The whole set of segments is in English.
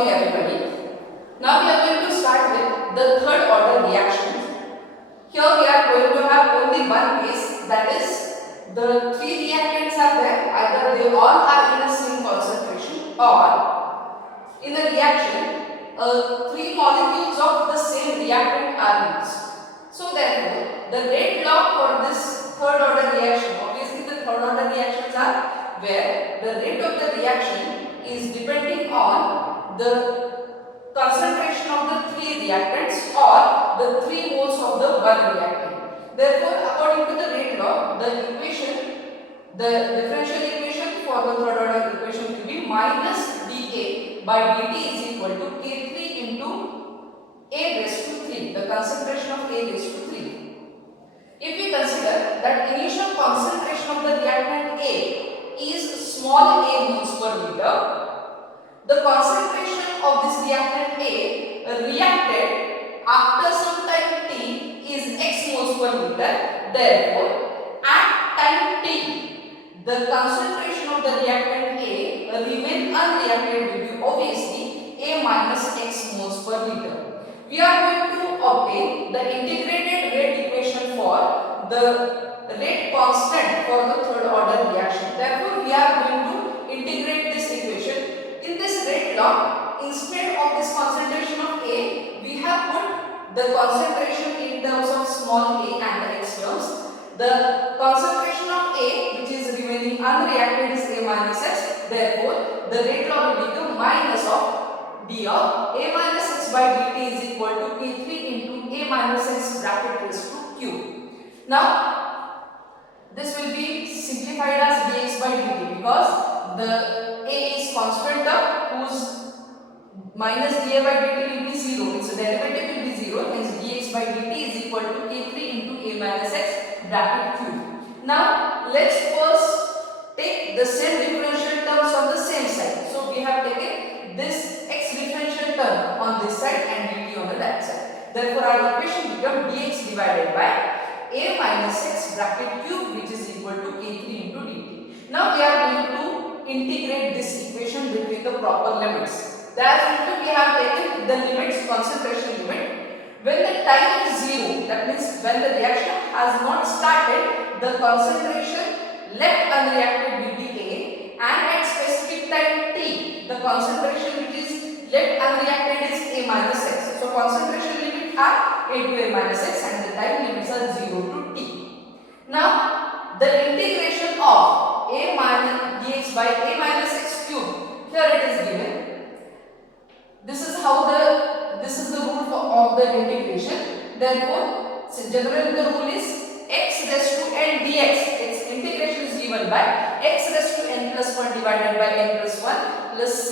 morning everybody. Now we are going to start with the third order reactions. Here we are going to have only one case, that is the three reactants are there, either they all are in the same concentration or in the reaction three molecules of the same reactant are used. So therefore the rate law for this third order reaction, obviously the third order reactions are where the rate of the reaction is depending on the concentration of the three reactants or the 3 moles of the one reactant. Therefore, according to the rate law, the differential equation for the third order equation will be minus dA by dt is equal to K3 into A raised to 3, the concentration of A raised to 3. If we consider that initial concentration of the reactant A is small a moles per liter, the concentration of this reactant A reacted after some time t is x moles per liter. Therefore, at time t, the concentration of the reactant A remain unreacted will be obviously A minus x moles per liter. We are going to obtain the integrated rate equation for the rate constant for the third order reaction. Therefore, we are going to integrate this equation. In this rate law, instead of this concentration of A, we have put the concentration in terms of small a and the x terms. The concentration of A, which is remaining unreacted, is A minus x. Therefore, the rate law will become minus of d of A minus x by dt is equal to K3 into A minus x bracket raised to q. Now, this will be simplified as dx by dt because the A is constant term whose minus dA by dt will be 0. Its derivative will be 0. Hence dx by dt is equal to K3 into A minus x bracket q. Now let's first take the same differential terms on the same side. So we have taken this x differential term on this side and dt on the that side. Therefore our equation becomes dx divided by A minus x bracket cube, which is equal to K3 into dt. Now we are going to integrate this equation between the proper limits. Therefore, we have taken the limits, concentration limit. When the time is 0, that means when the reaction has not started, the concentration left unreacted will be A, and at specific time t, the concentration which is left unreacted is A minus x. So concentration limits are A to A minus x and the time limits are 0 to t. Now, the integration of A minus dx by A minus x cube, here it is given. This is the rule of the integration. Therefore, generally the rule is x raised to n dx. Its integration is given by x raised to n plus 1 divided by n plus 1 plus c.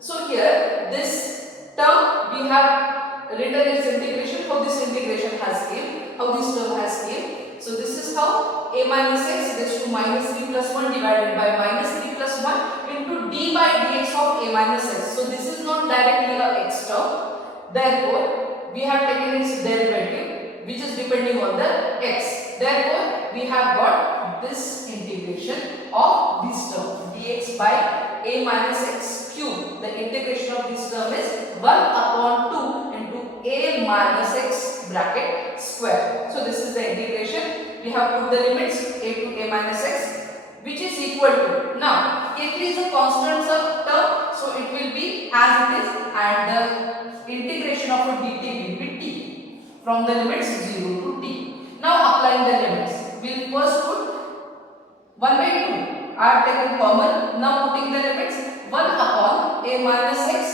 So here this term we have written its integration, how this integration has came, how this term has came. So this is how A minus x raised to minus 3 plus 1 divided by minus 3 plus 1 into d by dx of A minus x. So this is not directly a x term. Therefore, we have taken its derivative which is depending on the x. Therefore, we have got this integration of this term dx by A minus x cube. The integration of this term is 1 upon 2 into A minus x bracket square. So this is the integration. We have put the limits A to A minus x, which is equal to, now K3 is a constant term, so it will be as it is, and the integration of a dt will be t from the limits 0 to t. Now applying the limits, we will first put 1 by 2. I have taken common. Now putting the limits 1 upon A minus x.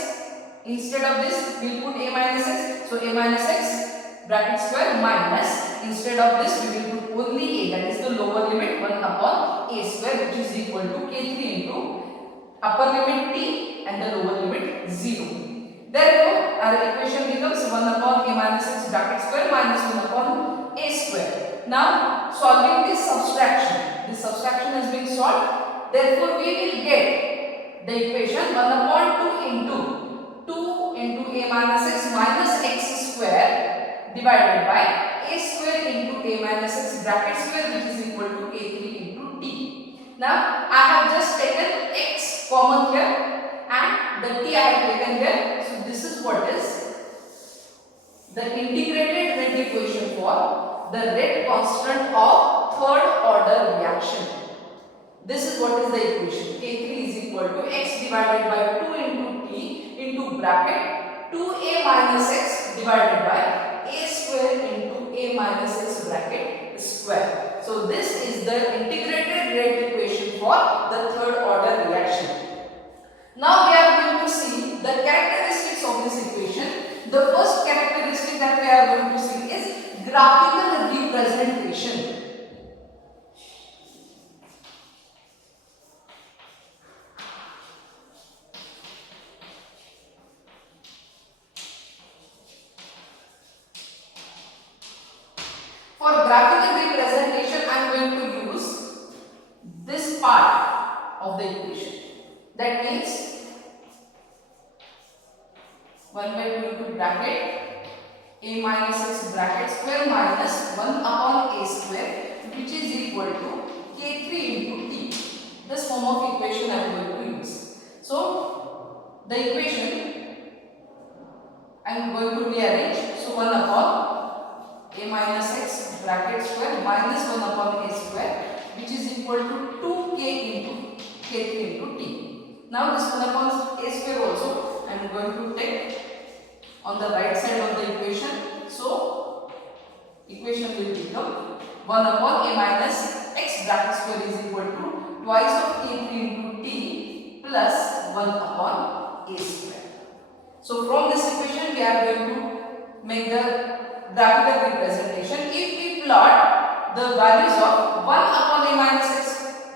Instead of this, we will put A minus x. So A minus x bracket square minus, instead of this we will put only A, that is the lower limit 1 upon A square, which is equal to K3 into upper limit t and the lower limit 0. Therefore, our equation becomes 1 upon A minus x bracket square minus 1 upon A square. Now solving this subtraction has been solved. Therefore, we will get the equation 1 upon 2 into A minus x minus x square divided by A square into A minus x bracket square, which is equal to K3 into t. Now I have just taken x common here and the the t I have taken here. So this is what is the integrated rate equation for the rate constant of third order reaction. This is what is the equation. K3 is equal to x divided by 2 into t into bracket 2a minus x divided by a square into a minus x bracket square. So this is the integrated rate equation for the third order reaction. Now we are going to see the characteristics of this equation. The first characteristic that we are going to see is graphical representation. For graphical representation, I am going to use this part of the equation. That means 1 by 2 into bracket a minus x bracket square minus 1 upon a square, which is equal to k3 into t. This form of equation I am going to use. So the equation I am going to rearrange. So 1 upon a minus x bracket square minus 1 upon a square, which is equal to 2k into k3 into t. Now this 1 upon a square also I am going to take on the right side of the equation. So equation will become 1 upon a minus x bracket square is equal to twice of k3 into t plus 1 upon a square. So from this equation we are going to make the graphical representation. If we plot the values of 1 upon a minus x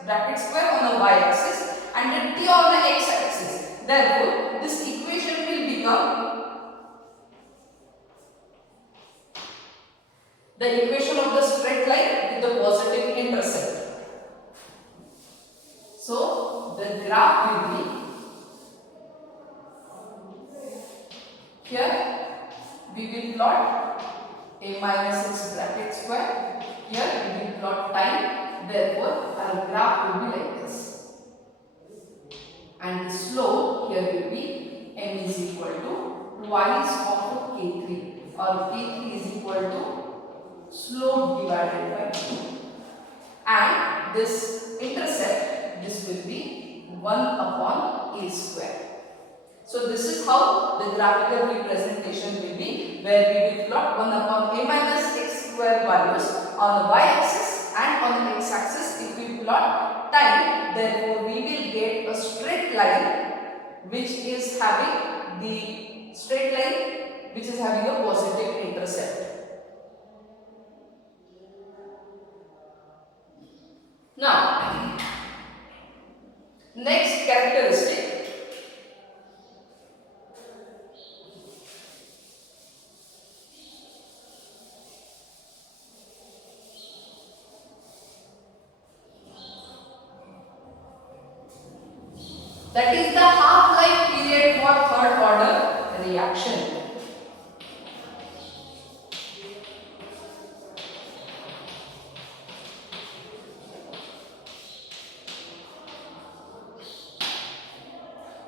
bracket square on the y-axis and the t on the x-axis, therefore this equation will become the equation of the straight line with the positive intercept. So the graph will be here. We will plot a minus x bracket square. Here we will plot time. Therefore, our graph will be like this. And the slope here will be m is equal to twice of k3, or k3 is equal to slope divided by 2. And this intercept, this will be 1 upon a square. So this is how the graphical representation will be, where we will plot 1 upon a minus x square values on the y-axis, and on the x-axis if we plot time, therefore we will get a straight line which is having a positive intercept. Now, next characteristic, that is the half-life period for third order reaction.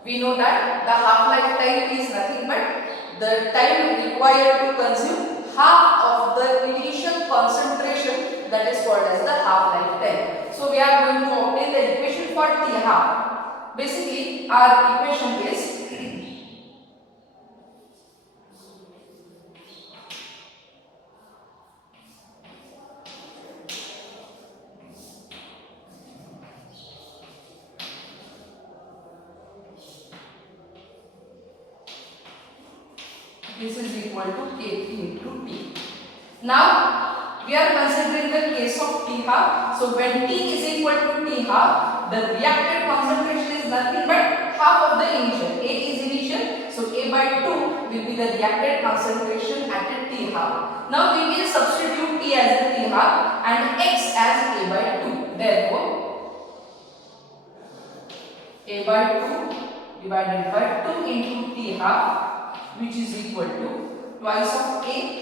We know that the half-life time is nothing but the time required to consume half of the initial concentration, that is called as the half-life time. So we are going to obtain the equation for T half. Basically, our equation is this is equal to k3 into t. Now we are considering the case of T half. So when T is equal to T half, the reactant concentration is nothing but half of the initial. A is initial, so A by 2 will be the reactant concentration at a T half. Now we will substitute T as a T half and X as A by 2. Therefore, A by 2 divided by 2 into T half, which is equal to twice of A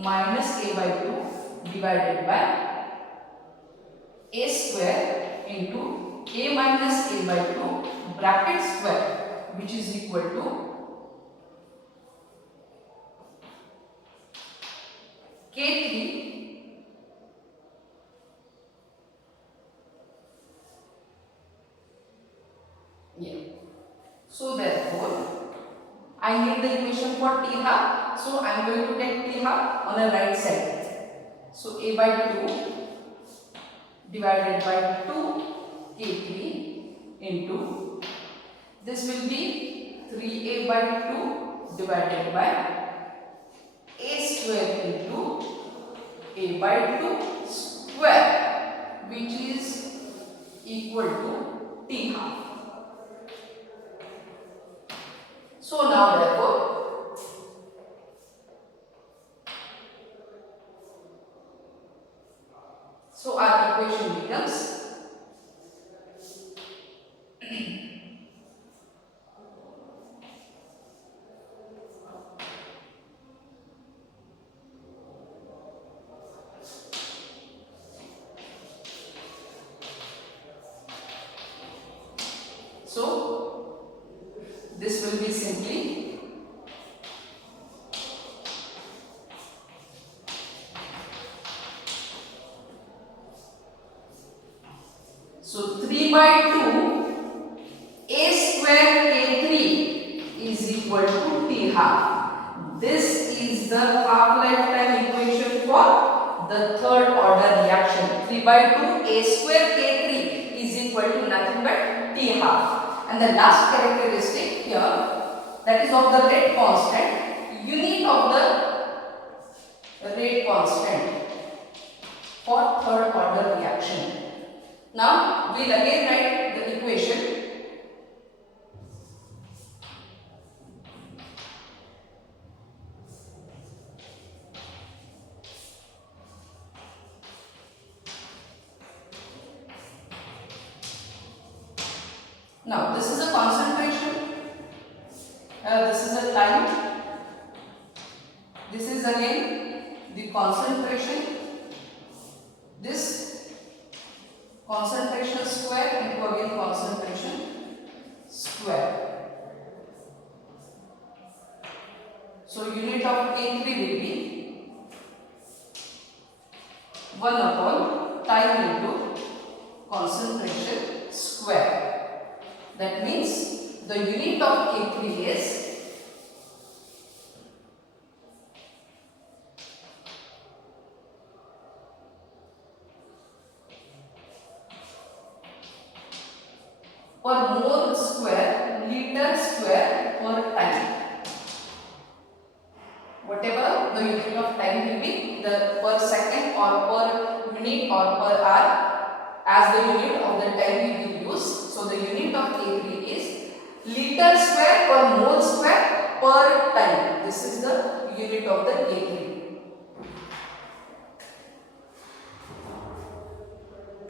minus A by 2 divided by A square into A minus A by 2 bracket square, which is equal to K3 yeah. So therefore I need the equation for T half. So I am going to take T half on the right side. So A by 2 divided by 2 K3 into this will be 3A by 2 divided by A square into A by 2 square, which is equal to T half. So now therefore so our equation becomes so this will be simply so 3 by 2 A square K3 is equal to T half. This is the half-life time equation for the third order reaction. 3 by 2 A square K3 is equal to nothing but T half. And the last characteristic here, that is of the rate constant, unit of the rate constant for third order reaction. Now we'll again write the equation. Now this is a concentration, this is a time, this is again the concentration, this concentration square into again concentration square. So unit of K3 will be 1 upon time into concentration square. That means the unit of K3 is per mole square, liter square per time. Whatever the unit of time will be, the per second or per minute or per hour as the unit of the time we will use. So the unit of K3 is liter square per mole square per time. This is the unit of the K3.